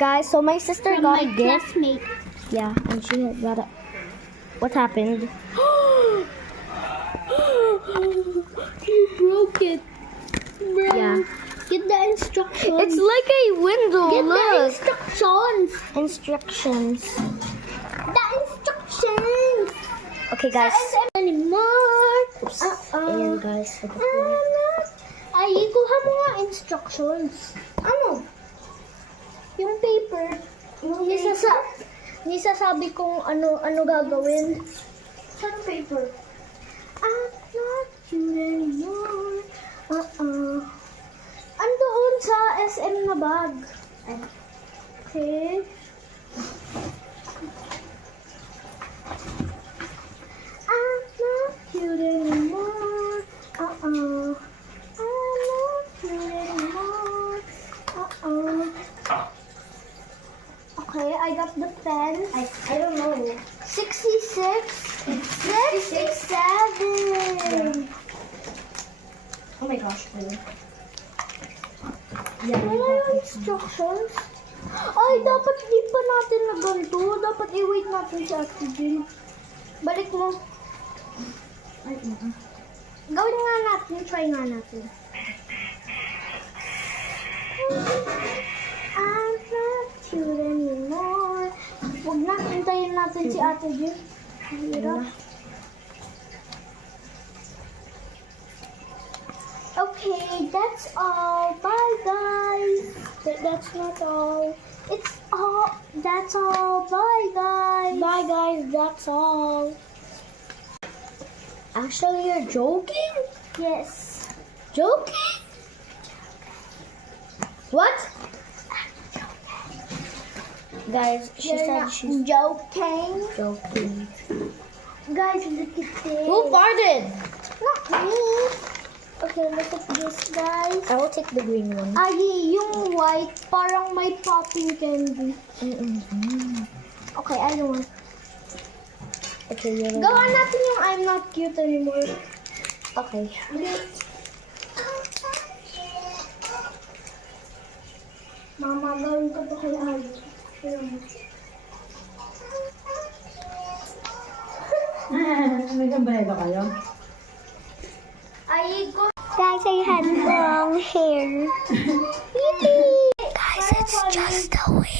Guys, so my sister From got my a gift. classmate. Yeah, and she had got a... What happened? You broke it. Bro. Yeah. Get the instructions. It's like a window, Get the look. instructions. Instructions. The instructions. Okay, guys. Anymore. Oops. Ayan, guys. Ay, kuha mo nga instructions. Ano? Yung paper. Yung nisasabi kung ano gagawin. Saan paper? I'm not you anymore. Andoon sa SM na bag. Okay. I'm not cute anymore. I'm not cute anymore. Okay, I got the pen. I don't know. 66. 67. Oh my gosh, really? Wala yung instructions. Ay, dapat di pa natin na ganito. Dapat i-wait natin si Ate Jill. Balik mo. Gawin nga natin. Try nga natin. I'm not cute anymore. Huwag na. Hintayin natin si Ate Jill. Hirap. Okay, that's all. Bye, guys. That's not all. It's all. That's all. Bye, guys. Bye, guys. That's all. Actually, you're joking? Yes. Joking? What? Guys, she You're said not she's joking. joking. Guys, look at this. Who farted? Not me. Okay, look at this, guys. I will take the green one. Ay, yung white, parang may popping candy. Okay, I don't want. Okay, yellow. Gawa natin yung I'm not cute anymore. Okay. Mama, gawin ko to kay Ali. Nagambay ba kayo? Ay, ko. Guys, I had long hair. Guys, it's just a wig.